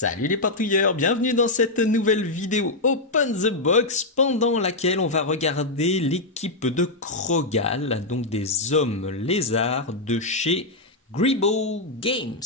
Salut les partouilleurs, bienvenue dans cette nouvelle vidéo Open the Box pendant laquelle on va regarder l'équipe de Krogal, donc des hommes lézards de chez Gribbo Games.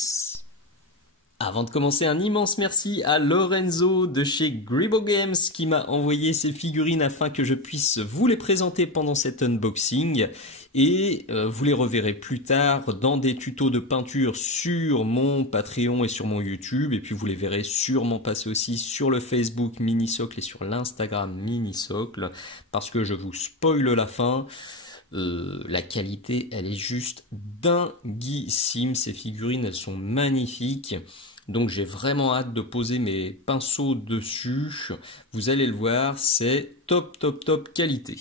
Avant de commencer, un immense merci à Lorenzo de chez Gribbo Games qui m'a envoyé ces figurines afin que je puisse vous les présenter pendant cet unboxing. Et vous les reverrez plus tard dans des tutos de peinture sur mon Patreon et sur mon YouTube. Et puis vous les verrez sûrement passer aussi sur le Facebook Minisocle et sur l'Instagram Minisocle. Parce que je vous spoil la fin. La qualité, elle est juste dinguissime. Ces figurines, elles sont magnifiques. Donc j'ai vraiment hâte de poser mes pinceaux dessus. Vous allez le voir, c'est top qualité.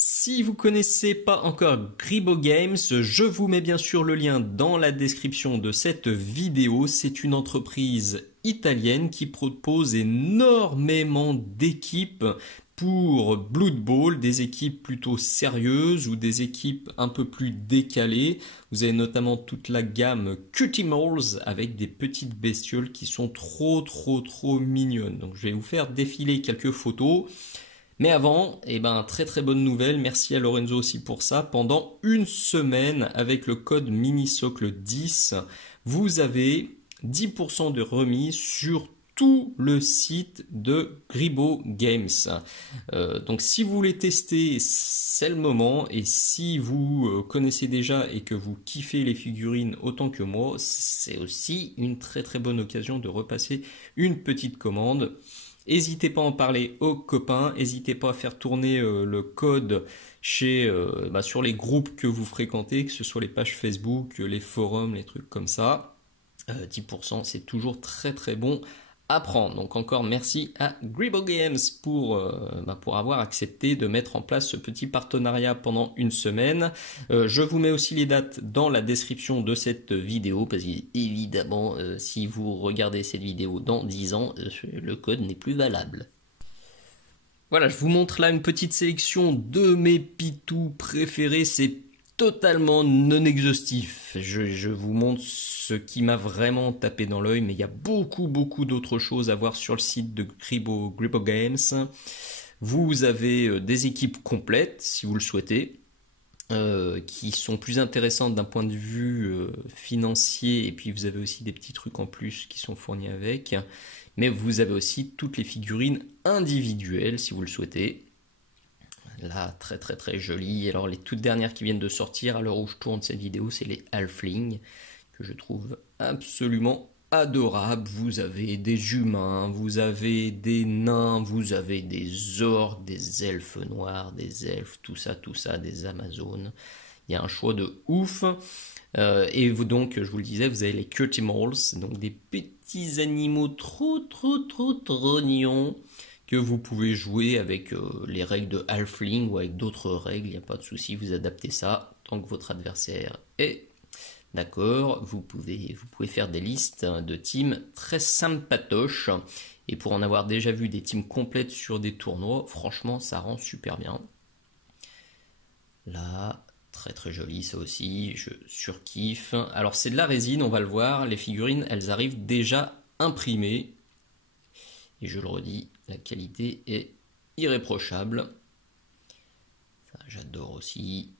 Si vous ne connaissez pas encore Gribbo Games, je vous mets bien sûr le lien dans la description de cette vidéo. C'est une entreprise italienne qui propose énormément d'équipes pour Blood Bowl, des équipes plutôt sérieuses ou des équipes un peu plus décalées. Vous avez notamment toute la gamme Cutimals avec des petites bestioles qui sont trop mignonnes. Donc je vais vous faire défiler quelques photos. Mais avant, très bonne nouvelle, merci à Lorenzo aussi pour ça. Pendant une semaine, avec le code MINISOCLE10, vous avez 10% de remise sur tout le site de Gribbo Games. Donc si vous voulez tester, c'est le moment. Et si vous connaissez déjà et que vous kiffez les figurines autant que moi, c'est aussi une très bonne occasion de repasser une petite commande. N'hésitez pas à en parler aux copains, n'hésitez pas à faire tourner le code sur les groupes que vous fréquentez, que ce soit les pages Facebook, les forums, les trucs comme ça. 10% c'est toujours très bon à prendre. Donc encore merci à Gribbo Games pour avoir accepté de mettre en place ce petit partenariat pendant une semaine. Je vous mets aussi les dates dans la description de cette vidéo parce qu'évidemment si vous regardez cette vidéo dans 10 ans, le code n'est plus valable. Voilà, je vous montre là une petite sélection de mes pitous préférés. C'est totalement non exhaustif. Je vous montre ce qui m'a vraiment tapé dans l'œil, mais il y a beaucoup d'autres choses à voir sur le site de Gribbo Games. Vous avez des équipes complètes, si vous le souhaitez, qui sont plus intéressantes d'un point de vue financier, et puis vous avez aussi des petits trucs en plus qui sont fournis avec. Mais vous avez aussi toutes les figurines individuelles, si vous le souhaitez. Là, très joli. Alors les toutes dernières qui viennent de sortir à l'heure où je tourne cette vidéo, c'est les Halflings, que je trouve absolument adorables. Vous avez des humains, vous avez des nains, vous avez des orques, des elfes noirs, des elfes, tout ça, des amazones. Il y a un choix de ouf. Et vous donc, je vous le disais, vous avez les Cutimals, donc des petits animaux trop mignons, que vous pouvez jouer avec les règles de Halfling ou avec d'autres règles, il n'y a pas de souci, vous adaptez ça tant que votre adversaire est d'accord. Vous pouvez faire des listes de teams très sympatoches, et pour en avoir déjà vu des teams complètes sur des tournois, franchement ça rend super bien. Là, très joli ça aussi, je surkiffe. Alors c'est de la résine, on va le voir, les figurines elles arrivent déjà imprimées. Et je le redis, la qualité est irréprochable. J'adore aussi.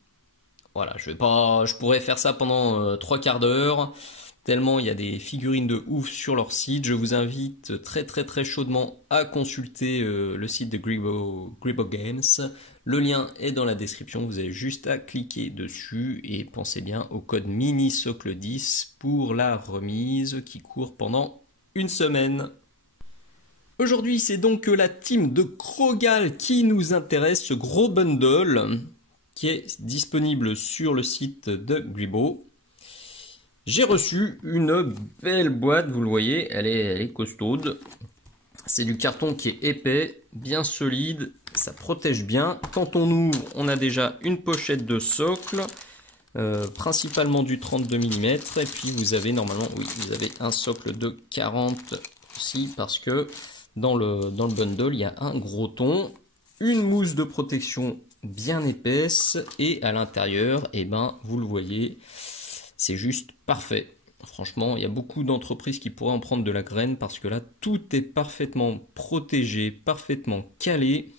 Voilà, je pourrais faire ça pendant 3 quarts d'heure, tellement il y a des figurines de ouf sur leur site. Je vous invite très chaudement à consulter le site de Gribbo Games. Le lien est dans la description, vous avez juste à cliquer dessus et pensez bien au code MINISOCLE10 pour la remise qui court pendant une semaine. Aujourd'hui, c'est donc la team de Krogal qui nous intéresse, ce gros bundle qui est disponible sur le site de Gribbo. J'ai reçu une belle boîte, vous le voyez, elle est costaude. C'est du carton qui est épais, bien solide, ça protège bien. Quand on ouvre, on a déjà une pochette de socle, principalement du 32 mm. Et puis vous avez normalement, vous avez un socle de 40 aussi parce que dans le bundle, il y a un gros ton, une mousse de protection bien épaisse et à l'intérieur, vous le voyez, c'est juste parfait. Franchement, il y a beaucoup d'entreprises qui pourraient en prendre de la graine parce que là, tout est parfaitement protégé, parfaitement calé.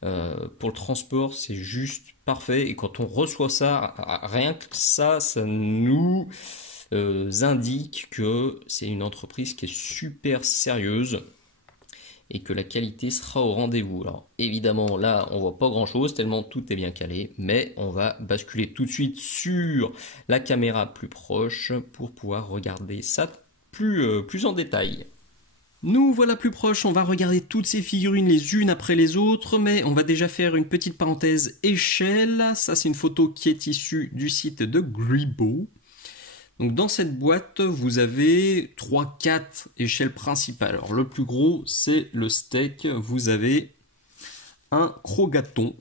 Pour le transport, c'est juste parfait. Et quand on reçoit ça, rien que ça nous indique que c'est une entreprise qui est super sérieuse et que la qualité sera au rendez-vous. Alors évidemment, là, on voit pas grand-chose tellement tout est bien calé, mais on va basculer tout de suite sur la caméra plus proche pour pouvoir regarder ça plus en détail. Nous voilà plus proches, on va regarder toutes ces figurines les unes après les autres, mais on va déjà faire une petite parenthèse échelle. Ça, c'est une photo qui est issue du site de Gribo. Donc dans cette boîte, vous avez 3-4 échelles principales. Alors le plus gros, c'est le steak. Vous avez un Krogaton,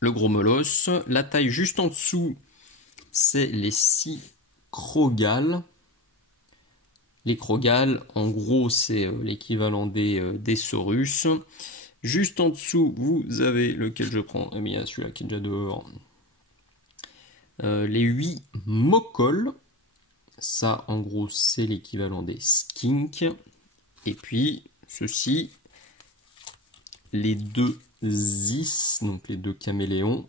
le gros molosse. La taille juste en dessous, c'est les 6 Krogal. Les Krogal, en gros, c'est l'équivalent des Saurus. Juste en dessous, vous avez lequel je prends. Eh bien, celui-là qui est déjà dehors. Les 8 Mokol. Ça, en gros, c'est l'équivalent des Skink. Et puis, ceci, les 2 Zis, donc les 2 caméléons,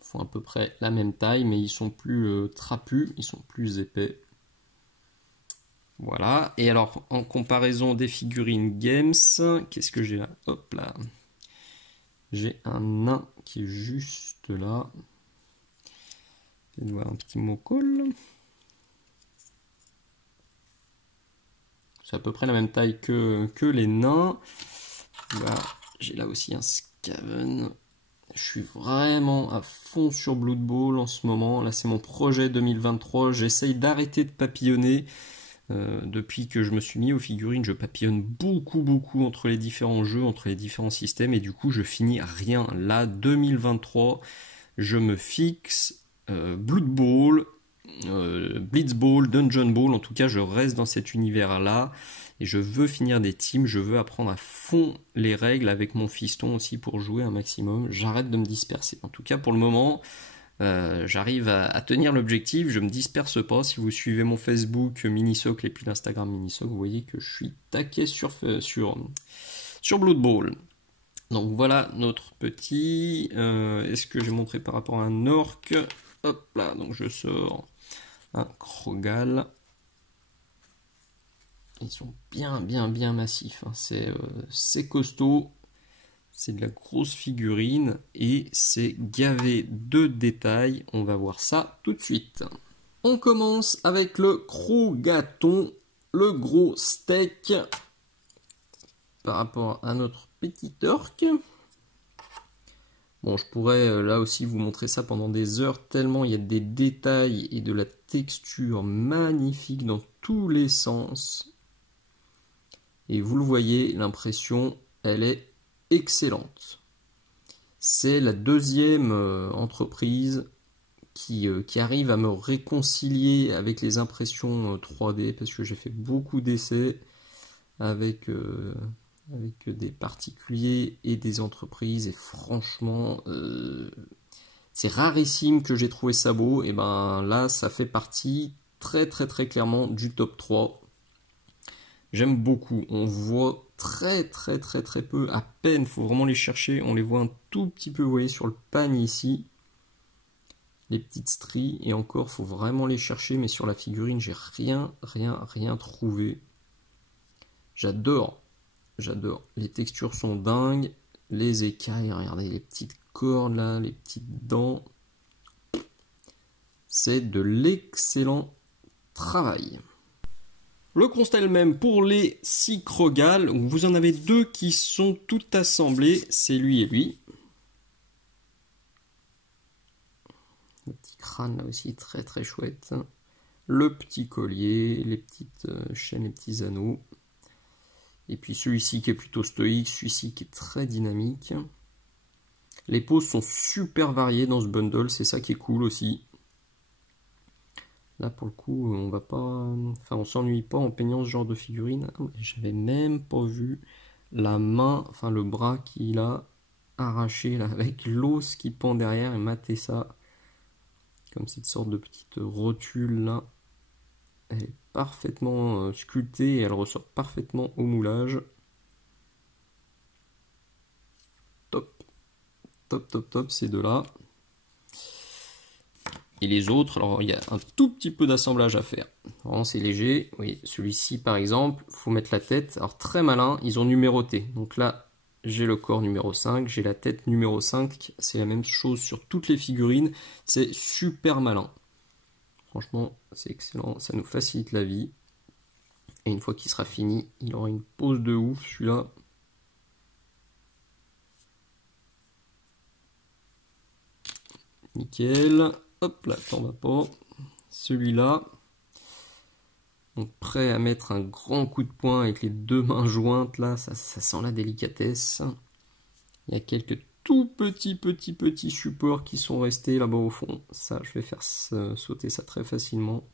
font à peu près la même taille, mais ils sont plus trapus, ils sont plus épais. Voilà. Et alors, en comparaison des figurines Games, qu'est-ce que j'ai là? Hop là. J'ai un nain qui est juste là. Je vais voir un petit Mokol. C'est à peu près la même taille que les nains. Voilà. J'ai là aussi un Skaven. Je suis vraiment à fond sur Blood Bowl en ce moment. Là, c'est mon projet 2023. J'essaye d'arrêter de papillonner. Depuis que je me suis mis aux figurines, je papillonne beaucoup entre les différents jeux, entre les différents systèmes. Et du coup, je finis rien. Là, 2023, je me fixe Blood Bowl, Blitz Ball, Dungeon Ball, en tout cas je reste dans cet univers là et je veux finir des teams, je veux apprendre à fond les règles avec mon fiston aussi pour jouer un maximum, j'arrête de me disperser. En tout cas pour le moment j'arrive à tenir l'objectif, je me disperse pas. Si vous suivez mon Facebook Minisocle et puis l'Instagram Minisocle, vous voyez que je suis taqué sur Blood Bowl. Donc voilà notre petit, est-ce que j'ai montré par rapport à un orc? Hop là, donc je sors un Krogal. Ils sont bien massifs, hein. C'est costaud, c'est de la grosse figurine et c'est gavé de détails. On va voir ça tout de suite. On commence avec le Krogaton, le gros steak par rapport à notre petit orc. Bon, je pourrais là aussi vous montrer ça pendant des heures, tellement il y a des détails et de la texture magnifique dans tous les sens. Et vous le voyez, l'impression, elle est excellente. C'est la deuxième entreprise qui arrive à me réconcilier avec les impressions 3D, parce que j'ai fait beaucoup d'essais avec des particuliers et des entreprises, et franchement c'est rarissime que j'ai trouvé ça beau. Et ben là ça fait partie très clairement du top 3. J'aime beaucoup, on voit très peu, à peine, faut vraiment les chercher, on les voit un tout petit peu, vous voyez sur le pan ici, les petites stries, et encore faut vraiment les chercher, mais sur la figurine j'ai rien trouvé. J'adore, les textures sont dingues, les écailles, regardez les petites cornes là, les petites dents, c'est de l'excellent travail. Le constat est le même pour les 6 Krogal, vous en avez 2 qui sont tout assemblés, c'est lui et lui. Le petit crâne là aussi très chouette, le petit collier, les petites chaînes, les petits anneaux. Et puis celui-ci qui est plutôt stoïque, celui-ci qui est très dynamique. Les poses sont super variées dans ce bundle, c'est ça qui est cool aussi. Là pour le coup, on va pas, enfin on s'ennuie pas en peignant ce genre de figurine. J'avais même pas vu la main, enfin le bras qu'il a arraché là, avec l'os qui pend derrière, et mater ça comme cette sorte de petite rotule là. Elle est parfaitement sculptée et elle ressort parfaitement au moulage. Top, top, top, top, ces deux-là. Et les autres, alors il y a un tout petit peu d'assemblage à faire. Vraiment c'est léger. Oui, celui-ci par exemple, il faut mettre la tête. Alors très malin, ils ont numéroté. Donc là, j'ai le corps numéro 5, j'ai la tête numéro 5. C'est la même chose sur toutes les figurines. C'est super malin. Franchement, c'est excellent. Ça nous facilite la vie. Et une fois qu'il sera fini, il aura une pose de ouf celui-là. Nickel. Hop là, t'en vas pas. Celui-là. Donc prêt à mettre un grand coup de poing avec les deux mains jointes là, ça sent la délicatesse. Il y a quelques tout petits supports qui sont restés là-bas au fond. Ça, je vais faire sauter ça très facilement.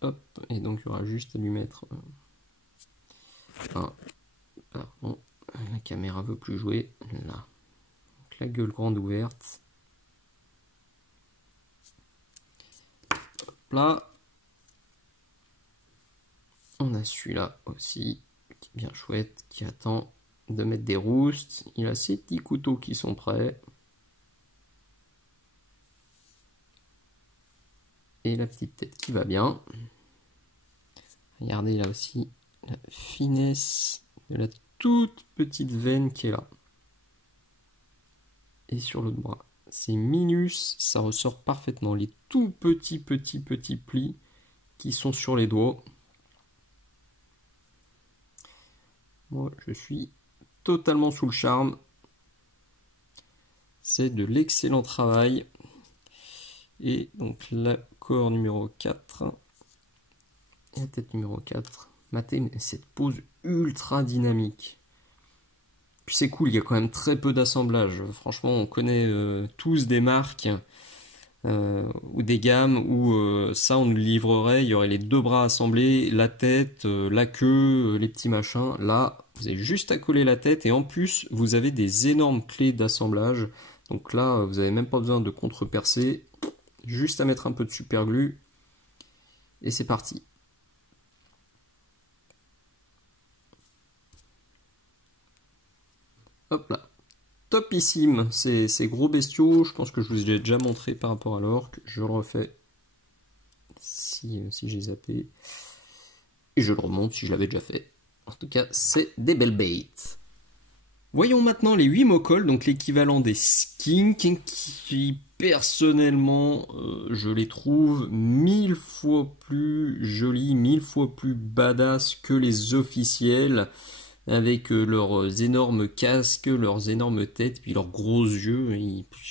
Hop, et donc il y aura juste à lui mettre... pardon, la caméra veut plus jouer. Là, donc, la gueule grande ouverte. Là, on a celui-là aussi, qui est bien chouette, qui attend de mettre des roustes. Il a ses petits couteaux qui sont prêts. Et la petite tête qui va bien. Regardez là aussi la finesse de la toute petite veine qui est là. Et sur l'autre bras. C'est minus, ça ressort parfaitement. Les tout petits plis qui sont sur les doigts. Moi, je suis totalement sous le charme. C'est de l'excellent travail. Et donc, le corps numéro 4. Et la tête numéro 4. Matez cette pose ultra dynamique. Puis c'est cool, il y a quand même très peu d'assemblage. Franchement, on connaît tous des marques ou des gammes où ça, on nous livrerait. Il y aurait les deux bras assemblés, la tête, la queue, les petits machins. Là, vous avez juste à coller la tête et en plus, vous avez des énormes clés d'assemblage. Donc là, vous n'avez même pas besoin de contre-percer. Juste à mettre un peu de super glue et c'est parti. Hop là, topissime, ces gros bestiaux, je pense que je vous ai déjà montré par rapport à l'orque, je le refais si j'ai zappé, et je le remonte si je l'avais déjà fait. En tout cas, c'est des belles baits. Voyons maintenant les 8 mocols, donc l'équivalent des skinks, qui personnellement, je les trouve 1000 fois plus jolis, 1000 fois plus badass que les officiels. Avec leurs énormes casques, leurs énormes têtes, puis leurs gros yeux.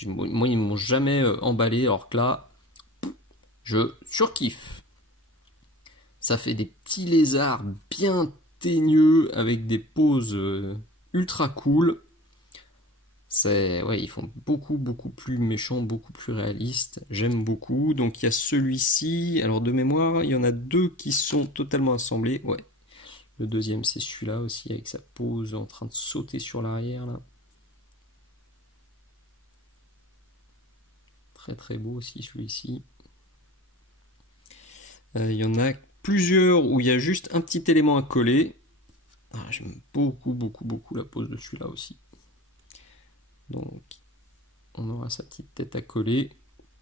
Moi, ils m'ont jamais emballé, alors que là, je surkiffe. Ça fait des petits lézards bien teigneux, avec des poses ultra cool. Ouais, ils font beaucoup plus méchants, beaucoup plus réalistes. J'aime beaucoup. Donc il y a celui-ci. Alors de mémoire, il y en a deux qui sont totalement assemblés. Ouais. Le deuxième, c'est celui-là aussi, avec sa pose en train de sauter sur l'arrière, là. Très beau aussi, celui-ci. Il y en a plusieurs où il y a juste un petit élément à coller. Ah, j'aime beaucoup la pose de celui-là aussi. Donc, on aura sa petite tête à coller.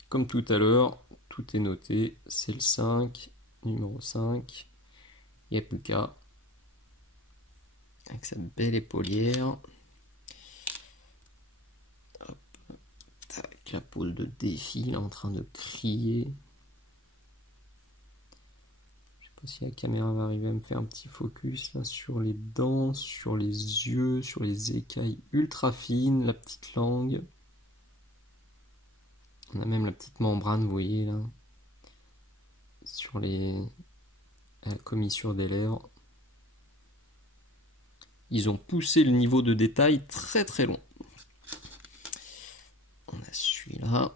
Comme tout à l'heure, tout est noté. C'est le 5, numéro 5. Il n'y a plus qu'à. Avec sa belle épaulière. Hop. Tac, la pose de défi, là, en train de crier. Je sais pas si la caméra va arriver à me faire un petit focus là sur les dents, sur les yeux, sur les écailles ultra fines, la petite langue. On a même la petite membrane, vous voyez là, sur la commissure des lèvres. Ils ont poussé le niveau de détail très long. On a celui-là.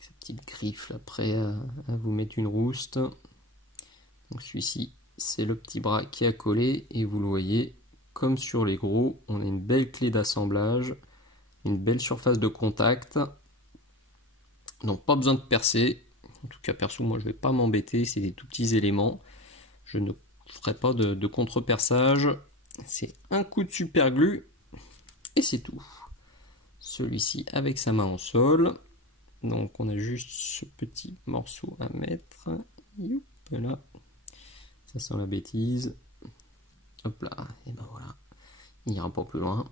Ces petites griffes là, prêt à vous mettre une rouste. Donc celui-ci, c'est le petit bras qui a collé. Et vous le voyez, comme sur les gros, on a une belle clé d'assemblage. Une belle surface de contact. Donc pas besoin de percer. En tout cas perso, moi je vais pas m'embêter, c'est des tout petits éléments. Je ne ferai pas de contre-perçage. C'est un coup de super glue et c'est tout. Celui-ci avec sa main en sol. Donc on a juste ce petit morceau à mettre. Youp, là. Ça sent la bêtise. Hop là, et ben voilà. Il ira pas plus loin.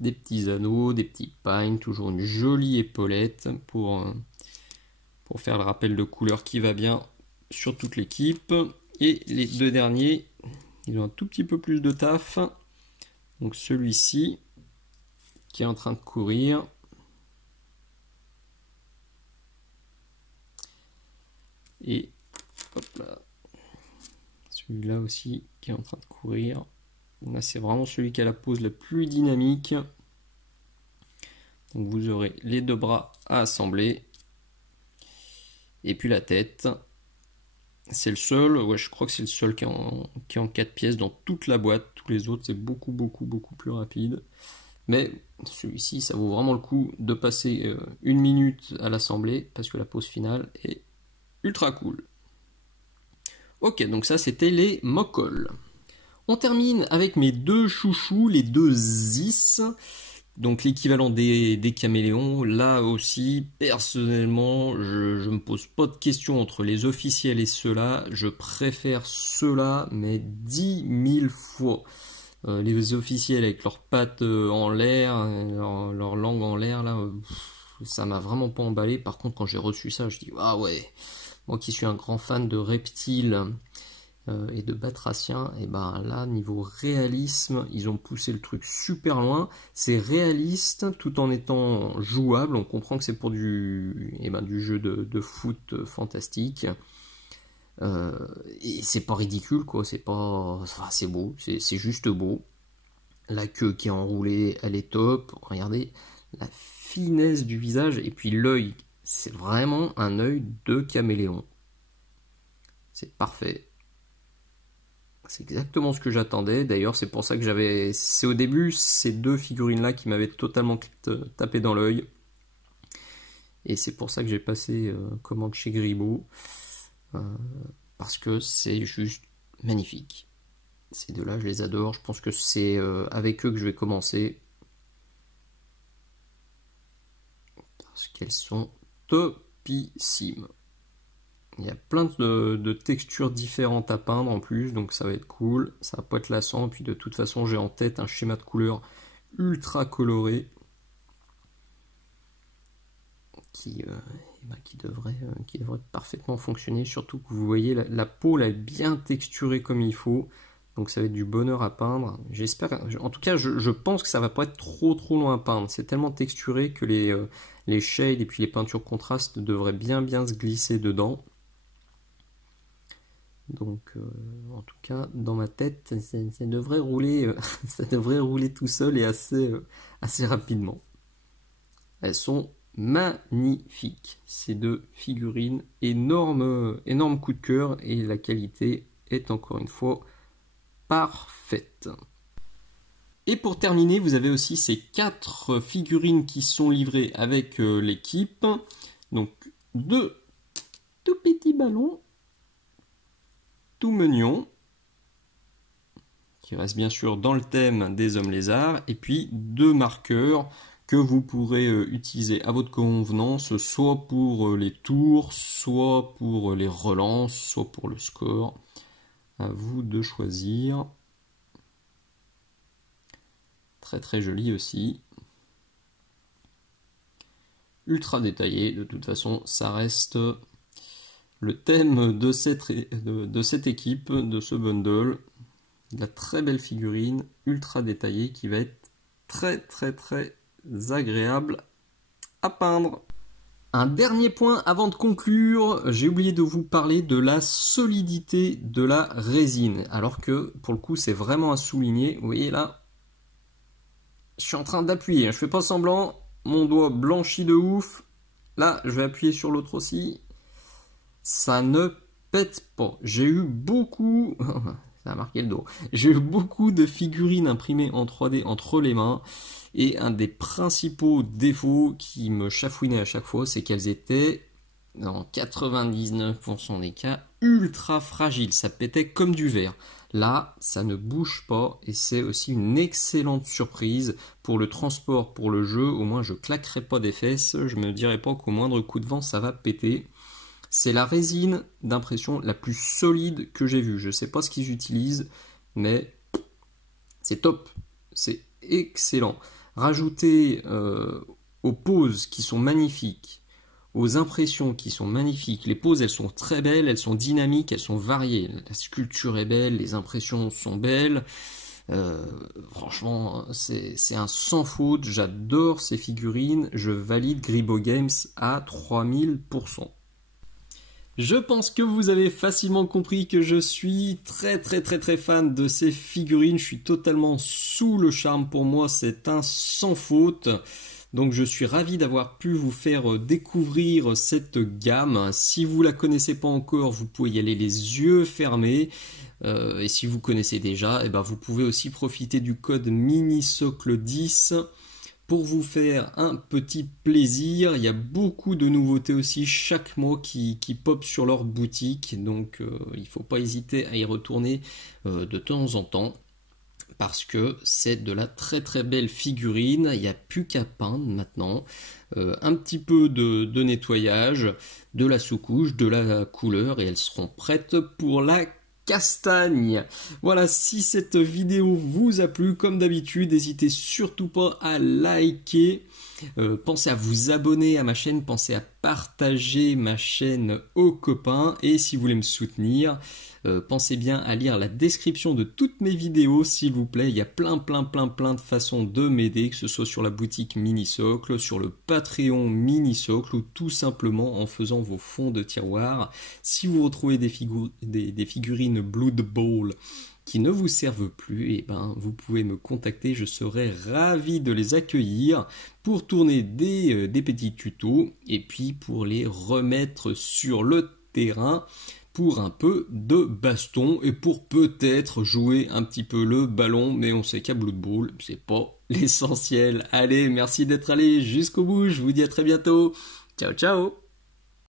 Des petits anneaux, des petits pagnes, toujours une jolie épaulette pour faire le rappel de couleur qui va bien sur toute l'équipe. Et les deux derniers, ils ont un tout petit peu plus de taf. Donc celui-ci qui est en train de courir. Et hop là, celui-là aussi qui est en train de courir. Là c'est vraiment celui qui a la pose la plus dynamique. Donc vous aurez les deux bras à assembler. Et puis la tête. C'est le seul, ouais, je crois que c'est le seul qui est en 4 pièces dans toute la boîte. Tous les autres c'est beaucoup plus rapide. Mais celui-ci ça vaut vraiment le coup de passer une minute à l'assembler parce que la pose finale est ultra cool. Ok, donc ça c'était les Mokol. On termine avec mes deux chouchous, les deux Zis. Donc l'équivalent des caméléons. Là aussi, personnellement, je me pose pas de questions entre les officiels et ceux-là. Je préfère ceux-là, mais 10 000 fois. Les officiels avec leurs pattes en l'air, leur langue en l'air, là, ça m'a vraiment pas emballé. Par contre, quand j'ai reçu ça, je dis ah ouais, moi qui suis un grand fan de reptiles et de batraciens, et ben là, niveau réalisme, ils ont poussé le truc super loin. C'est réaliste tout en étant jouable. On comprend que c'est pour du jeu de foot fantastique. Et c'est pas ridicule, quoi. C'est pas, enfin, c'est beau, c'est juste beau. La queue qui est enroulée, elle est top. Regardez la finesse du visage et puis l'œil. C'est vraiment un œil de caméléon. C'est parfait. C'est exactement ce que j'attendais. D'ailleurs, c'est pour ça que c'est au début ces deux figurines-là qui m'avaient totalement tapé dans l'œil. Et c'est pour ça que j'ai passé commande chez Gribaud. Parce que c'est juste magnifique. Ces deux-là, je les adore. Je pense que c'est avec eux que je vais commencer. Parce qu'elles sont topissimes. Il y a plein de textures différentes à peindre en plus, donc ça va être cool. Ça va pas être lassant. Et puis de toute façon, j'ai en tête un schéma de couleur ultra coloré qui devrait parfaitement fonctionner. Surtout que vous voyez, la peau là, est bien texturée comme il faut. Donc ça va être du bonheur à peindre. J'espère, en tout cas, je pense que ça va pas être trop loin à peindre. C'est tellement texturé que les shades et puis les peintures contrastes devraient bien se glisser dedans. Donc, en tout cas, dans ma tête, ça devrait rouler, ça devrait rouler tout seul et assez rapidement. Elles sont magnifiques, ces deux figurines. Énorme coup de cœur et la qualité est encore une fois parfaite. Et pour terminer, vous avez aussi ces 4 figurines qui sont livrées avec l'équipe. Donc, 2 tout petits ballons. Tout mignon, qui reste bien sûr dans le thème des hommes lézards, et puis 2 marqueurs que vous pourrez utiliser à votre convenance, soit pour les tours, soit pour les relances, soit pour le score. À vous de choisir. Très joli aussi. Ultra détaillé, de toute façon ça reste le thème de cette équipe, de ce bundle. De la très belle figurine, ultra détaillée, qui va être très agréable à peindre. Un dernier point avant de conclure, j'ai oublié de vous parler de la solidité de la résine. Alors que pour le coup c'est vraiment à souligner. Vous voyez là, je suis en train d'appuyer, je fais pas semblant, mon doigt blanchit de ouf. Là je vais appuyer sur l'autre aussi. Ça ne pète pas. J'ai eu beaucoup, ça a marqué le dos. J'ai eu beaucoup de figurines imprimées en 3D entre les mains. Et un des principaux défauts qui me chafouinait à chaque fois, c'est qu'elles étaient, dans 99% des cas, ultra fragiles. Ça pétait comme du verre. Là, ça ne bouge pas et c'est aussi une excellente surprise pour le transport, pour le jeu. Au moins, je claquerai pas des fesses. Je me dirai pas qu'au moindre coup de vent, ça va péter. C'est la résine d'impression la plus solide que j'ai vue. Je sais pas ce qu'ils utilisent, mais c'est top. C'est excellent. Rajouter aux poses qui sont magnifiques, aux impressions qui sont magnifiques. Les poses, elles sont très belles, elles sont dynamiques, elles sont variées. La sculpture est belle, les impressions sont belles. Franchement, c'est un sans faute. J'adore ces figurines. Je valide Gribo Games à 3000%. Je pense que vous avez facilement compris que je suis très fan de ces figurines. Je suis totalement sous le charme. Pour moi, c'est un sans faute. Donc je suis ravi d'avoir pu vous faire découvrir cette gamme. Si vous la connaissez pas encore, vous pouvez y aller les yeux fermés. Et si vous connaissez déjà, eh ben vous pouvez aussi profiter du code MINISOCLE10 pour vous faire un petit plaisir. Il y a beaucoup de nouveautés aussi chaque mois qui pop sur leur boutique. Donc il ne faut pas hésiter à y retourner de temps en temps. Parce que c'est de la très belle figurine, il n'y a plus qu'à peindre maintenant, un petit peu de nettoyage, de la sous-couche, de la couleur et elles seront prêtes pour la castagne. Voilà, si cette vidéo vous a plu, comme d'habitude, n'hésitez surtout pas à liker, pensez à vous abonner à ma chaîne, pensez à partager ma chaîne aux copains et si vous voulez me soutenir, pensez bien à lire la description de toutes mes vidéos s'il vous plaît, il y a plein de façons de m'aider, que ce soit sur la boutique Minisocle, sur le Patreon Minisocle ou tout simplement en faisant vos fonds de tiroir. Si vous retrouvez des figurines Blood Bowl qui ne vous servent plus, et ben vous pouvez me contacter, je serai ravi de les accueillir pour tourner des petits tutos et puis pour les remettre sur le terrain pour un peu de baston et pour peut-être jouer un petit peu le ballon, mais on sait qu'à Blood Bowl, c'est pas l'essentiel. Allez, merci d'être allé jusqu'au bout, je vous dis à très bientôt. Ciao ciao.